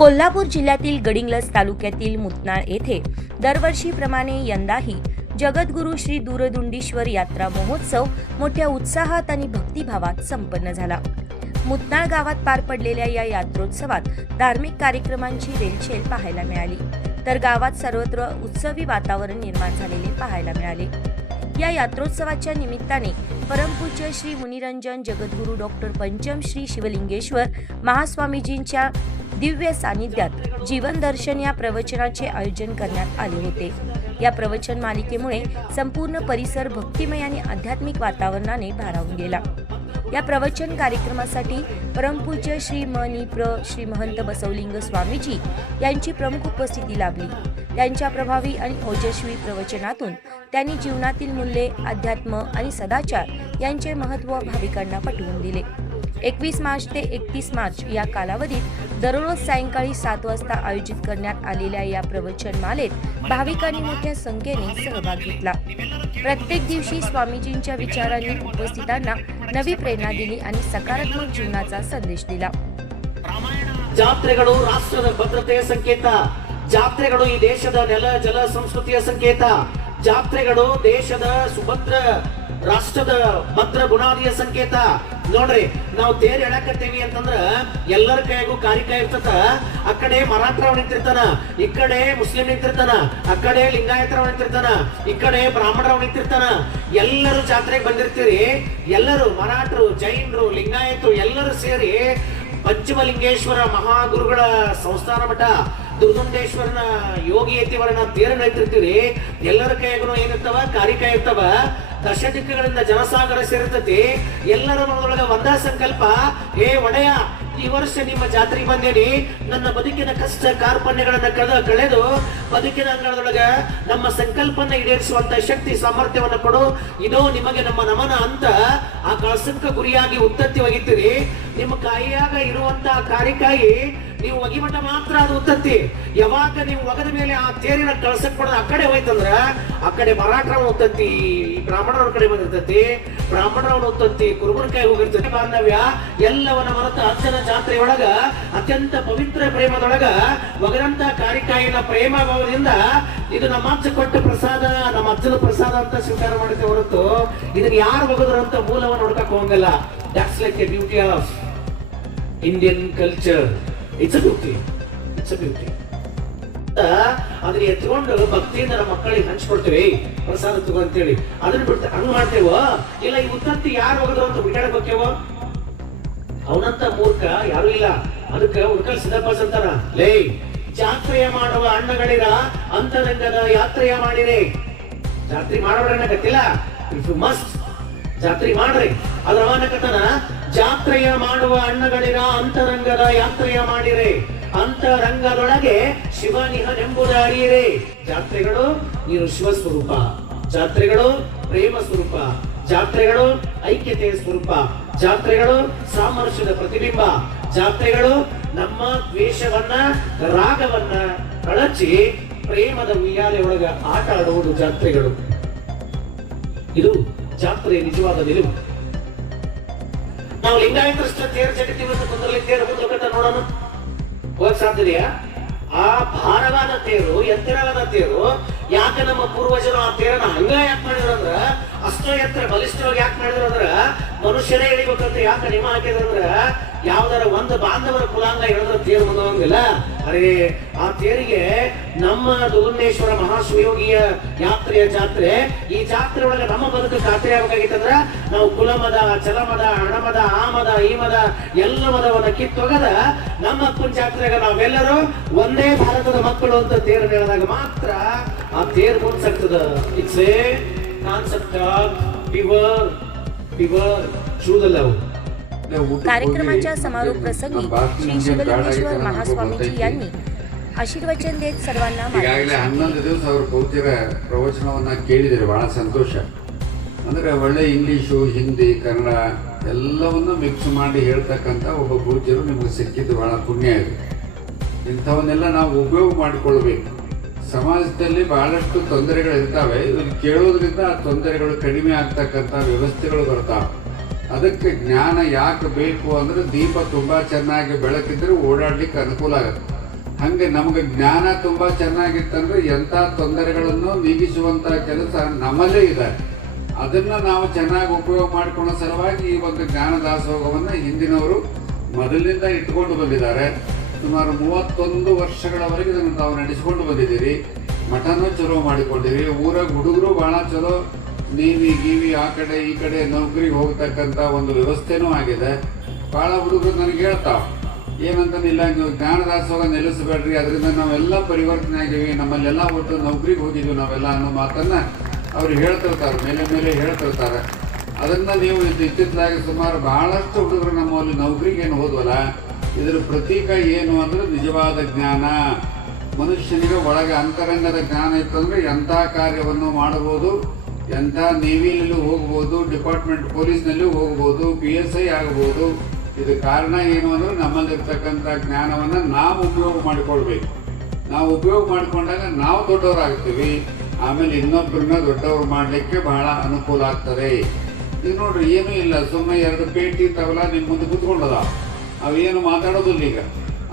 कोल्हापूर जिल्ह्यातील गडिंग्लज तालुक्यातील मुतनाळ येथे दरवर्षीप्रमाणे यंदाही जगद्गुरू श्री दूरदुंडीश्वर यात्रा महोत्सव मोठ्या उत्साहात आणि भक्तिभावात संपन्न झाला। मुतनाळ गावात पार पडलेल्या या यात्रोत्सवात धार्मिक कार्यक्रमांची रेलचेल पाहायला मिळाली, तर गावात सर्वत्र उत्सवी वातावरण निर्माण झालेले पाहायला मिळाले। या यात्रोत्सवाच्या निमित्ताने परमपूज्य श्री मुनिरंजन जगद्गुरू डॉक्टर पंचम श्री शिवलिंगेश्वर महास्वामीजींच्या दिव्य सानिध्यात जीवन दर्शन या प्रवचनाचे आयोजन करण्यात आले होते। या प्रवचन मालिकेमुळे संपूर्ण परिसर भक्तिमय आणि आध्यात्मिक वातावरणाने भारावून गेला। या प्रवचन कार्यक्रमासाठी परमपूज्य श्री श्री महंत बसवलिंग स्वामीजी यांची प्रमुख उपस्थिती लाभली। त्यांच्या प्रभावी आणि ओजस्वी प्रवचनातून त्यांनी जीवनातील मूल्ये, अध्यात्म आणि सदाचार यांचे महत्त्व भाविकांना पटवून दिले। 21 मार्च ते 31 मार्च या कालावधीत दररोज सायंकाळी 7 वाजता आयोजित करण्यात आलेल्या या प्रवचनमालेत भाविकांनी मोठ्या संख्येने सहभाग घेतला। प्रत्येक दिवशी स्वामीजींच्या विचारांनी उपस्थितांना नवी प्रेरणा दिली आणि सकारात्मक जीवनाचा संदेश दिला। ಜಾತ್ರೆಗಳು ರಾಷ್ಟ್ರದ ಭದ್ರತೆಯ ಸಂಕೇತ, ಜಾತ್ರೆಗಳು ಈ ದೇಶದ ನೆಲ ಜಲ ಸಂಸ್ಕೃತಿಯ ಸಂಕೇತ, ಜಾತ್ರೆಗಳು ದೇಶದ ಸುಭದ್ರ ರಾಷ್ಟ್ರದ ಭದ್ರ ಬುನಾದಿಯ ಸಂಕೇತ। ನೋಡ್ರಿ, ನಾವು ತೇರ್ ಎಳಕತ್ತೀವಿ ಅಂತಂದ್ರ ಎಲ್ಲರ ಕೈಗೂ ಕಾರಿಕಾಯಿ ಇರ್ತದ। ಆ ಕಡೆ ಮರಾಠರವ್ ನಿಂತಿರ್ತಾನ, ಈ ಕಡೆ ಮುಸ್ಲಿಂ ನಿಂತಿರ್ತಾನ, ಆ ಕಡೆ ಲಿಂಗಾಯತರವ್ ನಿಂತಿರ್ತಾನ, ಈ ಕಡೆ ಬ್ರಾಹ್ಮಣರವ್ ನಿಂತಿರ್ತಾನ। ಎಲ್ಲರೂ ಜಾತ್ರೆಗೆ ಬಂದಿರ್ತೀರಿ, ಎಲ್ಲರೂ ಮರಾಠರು, ಜೈನರು, ಲಿಂಗಾಯತರು ಎಲ್ಲರೂ ಸೇರಿ ಪಂಚಮಲಿಂಗೇಶ್ವರ ಮಹಾಗುರುಗಳ ಸಂಸ್ಥಾನ ಮಠ ದುರ್ದುಂಡೇಶ್ವರನ ಯೋಗಿ ಯತಿವರನ ತೇರನ್ನ ಎತ್ತಿರ್ತೀವಿ। ಎಲ್ಲರ ಕೈಗೂ ಏನಿರ್ತಾವ, ಕಾರಿಕಾಯಿ ಇರ್ತಾವ। ದಶದಿಕ್ಕುಗಳಿಂದ ಜನಸಾಗರ ಸೇರ್ತತಿ। ಎಲ್ಲರ ಮನದೊಳಗ ಒಂದ ಸಂಕಲ್ಪ, ಹೇ ಒಡೆಯ, ಈ ವರ್ಷ ನಿಮ್ಮ ಜಾತ್ರೆಗೆ ಬಂದೇನಿ, ನನ್ನ ಬದುಕಿನ ಕಷ್ಟ ಕಾರ್ಪಣ್ಯಗಳನ್ನ ಕಳೆದು ಬದುಕಿನ ಅಂಗಳದೊಳಗ ನಮ್ಮ ಸಂಕಲ್ಪನ ಈಡೇರಿಸುವಂತ ಶಕ್ತಿ ಸಾಮರ್ಥ್ಯವನ್ನು ಕೊಡು, ಇದೋ ನಿಮಗೆ ನಮ್ಮ ನಮನ ಅಂತ ಆ ಕಳಸಕ್ಕ ಗುರಿಯಾಗಿ ಉತ್ತತ್ತಿ ಒಗಿತೀರಿ। ನಿಮ್ಮ ಕಾಯಿಯಾಗ ಇರುವಂತ ಕಾರಿಕಾಯಿ ನೀವು ಒಗಿಮಠ ಮಾತ್ರ ಅದು ಉತ್ತತ್ತಿ। ಯಾವಾಗ ನೀವು ಒಗದ ಮೇಲೆ ಆ ತೇರಿನ ಕಳಸಕ್ ಕೊಡೋದು ಆ ಕಡೆ ಹೋಯ್ತಂದ್ರ ಆ ಕಡೆ ಮರಾಠರ ಉತ್ತತ್ತಿ, ಬ್ರಾಹ್ಮಣರ ಕಡೆ ಬಂದಿರ್ತತಿ, ಬ್ರಾಹ್ಮಣರ ಉತ್ತತ್ತಿ, ಕುರುಬರ ಕೈ ಹೋಗಿರ್ತತಿ। ಬಾಂಧವ್ಯ ಎಲ್ಲವನ್ನ ಮರೆತ ಅಜ್ಜನ ಜಾತ್ರೆಯೊಳಗ ಅತ್ಯಂತ ಪವಿತ್ರ ಪ್ರೇಮದೊಳಗ ಒಗದಂತ ಕಾರಿಕಾಯಿನ ಪ್ರೇಮ ಭಾವದಿಂದ ಇದು ನಮ್ಮ ಅಜ್ಜ ಕೊಟ್ಟ ಪ್ರಸಾದ, ನಮ್ಮ ಅಜ್ಜನ ಪ್ರಸಾದ ಅಂತ ಸ್ವೀಕಾರ ಮಾಡ್ತೇವೆ ಹೊರತು ಇದನ್ನ ಯಾರು ಒಗದ್ರಂತ ಮೂಲವನ್ನು ನೋಡ್ಕಕ್ ಹೋಗಲ್ಲ। That's like a beauty of Indian culture. It's a beauty. It's a beauty. ಅದನ್ನ ಎತ್ಕೊಂಡು ಭಕ್ತಿಯಿಂದ ನಮ್ಮ ಮಕ್ಕಳಿಗೆ ಹಂಚ್ಕೊಡ್ತೇವೆ, ಪ್ರಸಾದ ತಗೋ ಅಂತೇಳಿ ಅದನ್ನ ಬಿಡ್ತ ಹಂಗ್ ಮಾಡ್ತೇವೋ ಇಲ್ಲ ಈ ಉತ್ತತ್ತಿ ಯಾರು ಹೋಗದ್ರು ಅಂತ ಬಿಡಾಡಕ್ ಹೋಗ್ತೇವೋ? ಅವನಂತ ಮೂರ್ಖ ಯಾರು ಇಲ್ಲ। ಅದಕ್ಕೆ ಉಳ್ಕಲ್ ಸಿದ್ದಪ್ಪ ಅಂತಾರ, ಲೇ ಜಾತ್ರೆಯ ಮಾಡುವ ಅಣ್ಣಗಳಿರ ಅಂತರಂಗದ ಯಾತ್ರೆಯ ಮಾಡಿರಿ। ಜಾತ್ರೆ ಮಾಡೋಣ ಗೊತ್ತಿಲ್ಲ, ಇಫ್ ಯು ಮಸ್ಟ್ ಜಾತ್ರೆ ಮಾಡ್ರಿ। ಅದ್ರ ಅವನಕತನ ಜಾತ್ರೆಯ ಮಾಡುವ ಅಣ್ಣಗಳಿರ ಅಂತರಂಗದ ಯಾತ್ರೆಯ ಮಾಡಿರಿ, ಅಂತರಂಗದೊಳಗೆ ಶಿವನಿಹನೆಂಬುದ ಅರಿಯಿರಿ। ಜಾತ್ರೆಗಳು ನೀನು ಶಿವ ಸ್ವರೂಪ, ಜಾತ್ರೆಗಳು ಪ್ರೇಮ ಸ್ವರೂಪ, ಜಾತ್ರೆಗಳು ಐಕ್ಯತೆಯ ಸ್ವರೂಪ, ಜಾತ್ರೆಗಳು ಸಾಮರಸ್ಯದ ಪ್ರತಿಬಿಂಬ, ಜಾತ್ರೆಗಳು ನಮ್ಮ ದ್ವೇಷವನ್ನ ರಾಗವನ್ನ ಕಳಚಿ ಪ್ರೇಮದ ಉಯ್ಯಾಲೆ ಒಳಗ ಆಟ ಆಡುವುದು ಜಾತ್ರೆಗಳು। ಇದು ಜಾತ್ರೆಯ ನಿಜವಾದ ನಿಲುವು। ನಾವು ಲಿಂಗಾಯತರಷ್ಟ ತೇರು ಜಗತ್ತೀವಿ ಅಂತ ಕುಂದರ್ಲಿ ತೇರು ಮುಂದೆ ನೋಡೋಣ, ಹೋಗಕ್ ಸಾಧ್ಯ ಇದೆಯಾ? ಆ ಭಾರವಾದ ತೇರು, ಎತ್ತರವಾದ ತೇರು, ಯಾಕೆ ನಮ್ಮ ಪೂರ್ವಜರು ಆ ತೇರನ್ನ ಹಂಗ ಯಾಕೆ ಮಾಡಿದ್ರು ಅಂದ್ರ, ಅಷ್ಟೋ ಎತ್ತರ ಬಲಿಷ್ಠವಾಗಿ ಯಾಕೆ ಮಾಡಿದ್ರು ಅಂದ್ರ ಮನುಷ್ಯರೇ ಇಳಿಬೇಕಂತ ಯಾಕೆ ನಿಯಮ ಹಾಕಿದ್ರು ಅಂದ್ರ ಯಾವ್ದಾರ ಒಂದು ಬಾಂಧವರ ಕುಲಾಂಗ ಹೇಳಿದ್ರೆ ತೇರು ಮುಂದೋಗಂಗಿಲ್ಲ। ಅರೆ ಆ ತೇರಿಗೆ ನಮ್ಮ ದುಗುಂಡೇಶ್ವರ ಮಹಾಶಿವಯೋಗಿಯ ಯಾತ್ರೆಯ ಜಾತ್ರೆ, ಈ ಜಾತ್ರೆ ಒಳಗೆ ನಮ್ಮ ಬದುಕು ಖಾತ್ರಿ ಆಗ್ಬೇಕಾಗಿತ್ತಂದ್ರ ನಾವು ಕುಲಮದ, ಚಲಮದ, ಹಣಮದ, ಆಮದ, ಈ ಮದ ಎಲ್ಲ ಮದವನ್ನ ಕಿತ್ತೊಗದ ನಮ್ಮ ಅಪ್ಪನ ಜಾತ್ರೆಗ ನಾವೆಲ್ಲರೂ ಒಂದೇ ಭಾರತದ ಮಕ್ಕಳು ಅಂತ ತೇರು ಹೇಳಿದಾಗ ಮಾತ್ರ ಆ ತೇರು ಮುಂದ್ಸಕ್ತದ। It's a concept of pure true love. कार्यक्रमाच्या समारोप प्रसंगी श्री शिवलिंगेश्वर महास्वामीजी यांनी आशीर्वचन देत सर्वांना ಈಗಾಗಲೇ 11 ದಿವಸ ಅವರು ಪೂಜ್ಯರ ಪ್ರವಚನವನ್ನ ಕೇಳಿದರೆ ಬಹಳ ಸಂತೋಷ। ಅಂದ್ರೆ ಒಳ್ಳೆ ಇಂಗ್ಲಿಷು, ಹಿಂದಿ, ಕನ್ನಡ ಎಲ್ಲವನ್ನೂ ಮಿಕ್ಸ್ ಮಾಡಿ ಹೇಳ್ತಕ್ಕಂಥ ಒಬ್ಬ ಪೂಜ್ಯರು ನಿಮಗೆ ಸಿಕ್ಕಿದ್ದು ಬಹಳ ಪುಣ್ಯ ಇದೆ। ಇಂಥವನ್ನೆಲ್ಲ ನಾವು ಉಪಯೋಗ ಮಾಡಿಕೊಳ್ಬೇಕು। ಸಮಾಜದಲ್ಲಿ ಬಹಳಷ್ಟು ತೊಂದರೆಗಳಿರ್ತಾವೆ, ಇದನ್ನು ಕೇಳೋದ್ರಿಂದ ಆ ತೊಂದರೆಗಳು ಕಡಿಮೆ ಆಗ್ತಕ್ಕಂಥ ವ್ಯವಸ್ಥೆಗಳು ಬರ್ತಾವೆ। ಅದಕ್ಕೆ ಜ್ಞಾನ ಯಾಕೆ ಬೇಕು ಅಂದ್ರೆ ದೀಪ ತುಂಬಾ ಚೆನ್ನಾಗಿ ಬೆಳಕಿದ್ರೆ ಓಡಾಡ್ಲಿಕ್ಕೆ ಅನುಕೂಲ ಆಗುತ್ತೆ। ಹಂಗೆ ನಮಗೆ ಜ್ಞಾನ ತುಂಬಾ ಚೆನ್ನಾಗಿತ್ತಂದ್ರೆ ಎಂಥ ತೊಂದರೆಗಳನ್ನು ನೀಗಿಸುವಂತ ಕೆಲಸ ನಮ್ಮಲ್ಲೇ ಇದೆ. ಅದನ್ನ ನಾವು ಚೆನ್ನಾಗಿ ಉಪಯೋಗ ಮಾಡಿಕೊಳ್ಳೋ ಸಲುವಾಗಿ ಈ ಒಂದು ಜ್ಞಾನ ದಾಸೋಹವನ್ನ ಹಿಂದಿನವರು ಮೊದಲಿನಿಂದ ಇಟ್ಕೊಂಡು ಬಂದಿದ್ದಾರೆ. ಸುಮಾರು 31 ವರ್ಷಗಳವರೆಗೆ ಇದನ್ನು ತಾವು ನಡೆಸಿಕೊಂಡು ಬಂದಿದ್ದೀರಿ. ಮಠನೂ ಚಲೋ ಮಾಡಿಕೊಂಡಿರಿ. ಊರಾಗ ಹುಡುಗರು ಬಹಳ ಚಲೋ ನೀವಿ ಗೀವಿ ಆ ಕಡೆ ಈ ಕಡೆ ನೌಕರಿಗೆ ಹೋಗ್ತಕ್ಕಂಥ ಒಂದು ವ್ಯವಸ್ಥೆನೂ ಆಗಿದೆ. ಬಹಳ ಹುಡುಗರು ನನಗೆ ಹೇಳ್ತಾವ ಏನಂತನಿಲ್ಲ, ನೀವು ಜ್ಞಾನ ದಾಸೋಹ ನಿಲ್ಲಿಸಬೇಡ್ರಿ, ಅದರಿಂದ ನಾವೆಲ್ಲ ಪರಿವರ್ತನೆ ಆಗಿವಿ, ನಮ್ಮಲ್ಲೆಲ್ಲ ಒಟ್ಟು ನೌಕರಿಗೆ ಹೋಗಿದ್ವಿ ನಾವೆಲ್ಲ ಅನ್ನೋ ಮಾತನ್ನ ಅವ್ರು ಹೇಳ್ತಿರ್ತಾರೆ, ಮೇಲೆ ಹೇಳ್ತಿರ್ತಾರೆ. ಅದನ್ನ ನೀವು ಇತ್ತಿತ್ತಲಾಗಿ ಸುಮಾರು ಬಹಳಷ್ಟು ಹುಡುಗರು ನಮ್ಮಲ್ಲಿ ನೌಕರಿಗೆ ಏನು ಹೋದ್ವಲ್ಲ, ಇದರ ಪ್ರತೀಕ ಏನು ಅಂದ್ರೆ ನಿಜವಾದ ಜ್ಞಾನ. ಮನುಷ್ಯನಿಗೆ ಒಳಗೆ ಅಂತರಂಗದ ಜ್ಞಾನ ಇತ್ತಂದ್ರೆ ಎಂಥ ಕಾರ್ಯವನ್ನು ಮಾಡಬಹುದು, ಎಂಥ ನೇವಿಯಲ್ಲೂ ಹೋಗ್ಬೋದು, ಡಿಪಾರ್ಟ್ಮೆಂಟ್ ಪೊಲೀಸ್ನಲ್ಲೂ ಹೋಗ್ಬೋದು, PSI ಆಗ್ಬೋದು. ಇದು ಕಾರಣ ಏನು ಅಂದ್ರೆ ನಮ್ಮಲ್ಲಿರ್ತಕ್ಕಂಥ ಜ್ಞಾನವನ್ನ ನಾವು ಉಪಯೋಗ ಮಾಡಿಕೊಳ್ಬೇಕು. ನಾವು ಉಪಯೋಗ ಮಾಡಿಕೊಂಡಾಗ ನಾವು ದೊಡ್ಡವರಾಗ್ತೀವಿ, ಆಮೇಲೆ ಇನ್ನೊಬ್ಬರನ್ನ ದೊಡ್ಡವರು ಮಾಡಲಿಕ್ಕೆ ಬಹಳ ಅನುಕೂಲ ಆಗ್ತದೆ. ಈಗ ನೋಡ್ರಿ, ಏನೂ ಇಲ್ಲ, ಸುಮ್ಮನೆ 2 ಪೇಟಿ ತವಲ ನಿಮ್ಮ ಮುಂದೆ ಕುತ್ಕೊಂಡದ, ಅವೇನು ಮಾತಾಡೋದಿಲ್ಲ. ಈಗ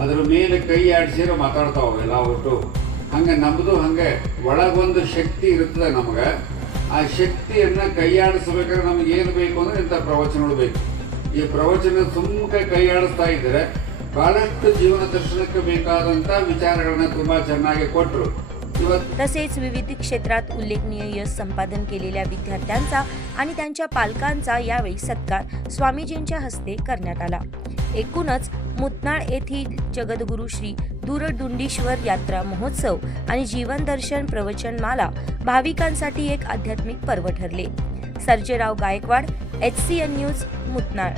ಅದ್ರ ಮೇಲೆ ಕೈ ಆಡಿಸಿರೋ ಮಾತಾಡ್ತಾವ ಎಲ್ಲ ಒಟ್ಟು. ಹಂಗೆ ನಮ್ಮದು ಹಂಗೆ ಒಳಗೊಂದು ಶಕ್ತಿ ಇರ್ತದೆ ನಮಗೆ. ಆ ಶಕ್ತಿಯನ್ನ ಕೈಯಾಡಿಸ್ಬೇಕಾದ್ರೆ ನಮ್ಗೆ ಏನು ಬೇಕು ಅಂದ್ರೆ ಇಂಥ ಪ್ರವಚನಗಳು ಬೇಕು. ಈ ಪ್ರವಚನ ಸುಮ್ಮನೆ ಕೈಯಾಡಿಸ್ತಾ ಇದ್ರೆ ಬಹಳಷ್ಟು ಜೀವನ दर्शनाಕ್ಕೆ ಬೇಕಾದಂತ विचारಗಳನ್ನ ತುಂಬಾ ಚೆನ್ನಾಗಿ ಕೊಟ್ಟರು. तसेच विविध क्षेत्रात उल्लेखनीय यश संपादन केलेल्या विद्यार्थ्यांचा आणि त्यांच्या पालकांचा यावेळी सत्कार स्वामीजींच्या हस्ते करण्यात आला. एकूणच मुतनाळ येथील जगद्गुरू श्री दूरदुंडीश्वर यात्रा महोत्सव आणि जीवन दर्शन प्रवचनमाला भाविकांसाठी एक आध्यात्मिक पर्व ठरले. Sarjerao Gaikwad, HCN news, मुतनाळ.